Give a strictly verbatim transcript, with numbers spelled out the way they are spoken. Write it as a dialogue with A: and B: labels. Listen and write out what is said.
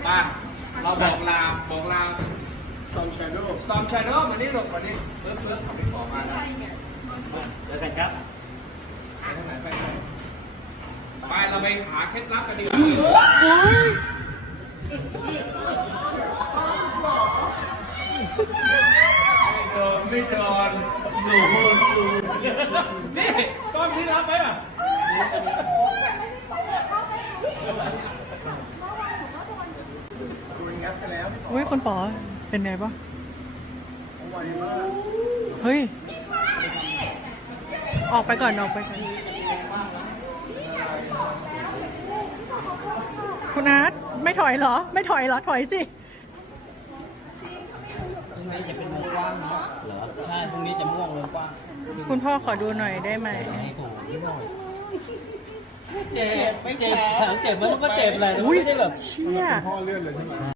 A: มาเราบอกลาบอกลา
B: Storm Shadow
A: ตอนชาโดว์มานี่หลบมานี่เพิ่มเพิ่มของพี่ขอมานะเจอกันครับไปทางไหนไปไหนไปเราไปหาเคล็ดลับกันดีกว่าโดนไม่โดนหนูนี่ก้อนที่รับไหมอ่ะ
B: คุยงับไปแล้วพี่ป๋อ
C: อุ้ยคนป๋อเป็นไงปะ
B: เขาไวมาก
C: เฮ้ย ออกไปก่อนออกไปก่อนคุณอาร์ตไม่ถอยเหรอ ไม่ถอยเหรอ ถอยสิ
D: พรุ่งนี้จะเป็นวงกว้างเนาะเหรอ ใช่ พรุ่งนี้จะม่วงวงกว้าง
C: คุณพ่อขอดูหน่อยได้ไหม
D: ให้ผมนิดหน่อยเจ็บ เจ็บถามเจ็บมันก็เจ็บแหละแต่ไม่ได้แบบ
C: เชี่ย
B: พ่อเลื่อนเลยใช่ไหม